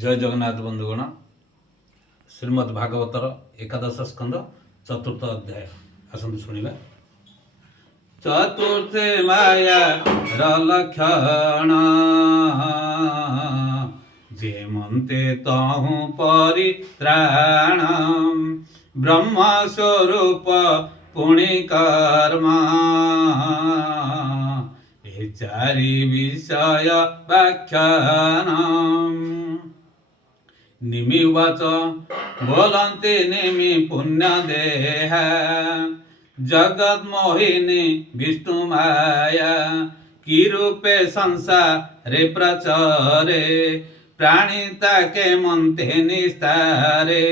जय जगन्नाथ बंधुगण। श्रीमद् भागवतर एकादश स्कंद चतुर्थ अध्याय आसतु शुणा। चतुर्थे माया लक्षण जे मनते तहु परित्राण ब्रह्मस्वरूप पुण्य कर्मा ए चारि विषय व्याख्यान निमि उवाच बोलन्ति निमि पुण्य देह जगन्मोहिनी विष्णुमाया कि रूपे संसारे प्रचरे प्राणिता के मनते निस्तारे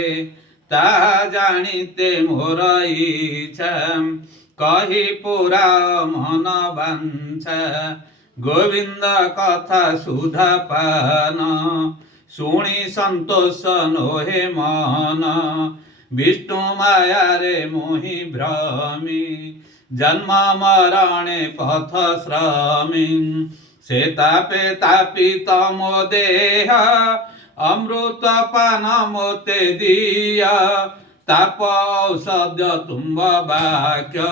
ता जानिते मोर इच्छा कही पुरा मन वांछा गोविंद कथा सुधा पान शुणी संतोष नोहे मन विष्णु माया रे मोहि भ्रमी जन्म मरणे पथ श्रमी से तापे तापित मो देह अमृत पान मोते दिया ताप औषध तुम्ब वाक्य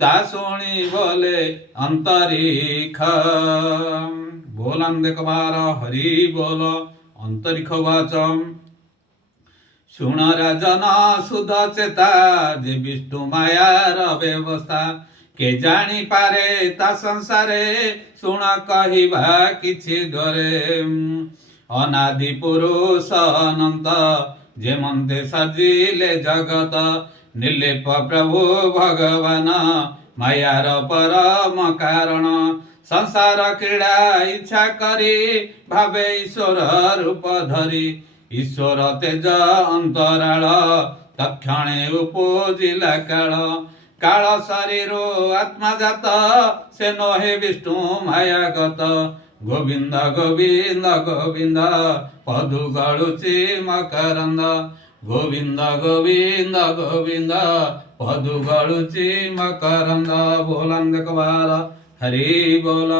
ता शुणी बोले अंतरिक्ष बोलन देख बार हरि बोल अंतरिक्ष वाच शुण राजन सुध चेता जे विष्णु मायार व्यवस्था के जानी पारे ता संसारे शुण कहवा किछि डरे अनादि पुरुष अनंत जे मंते सजिले जगत निर्लेप प्रभु भगवान मायार परम कारण संसार क्रीड़ा इच्छा करी भावे ईश्वर रूप धरी ईश्वर तेज अंतराल तक्षणे उपजिला काल काल शरीर आत्मा जात से नहे विष्णु मायागत गोविंद गोविंद गोविंद पदु गळुची मकरंद गोविंद गोविंद गोविंद पदु गळुची मकरंद बोलन देखबार हरि बोल।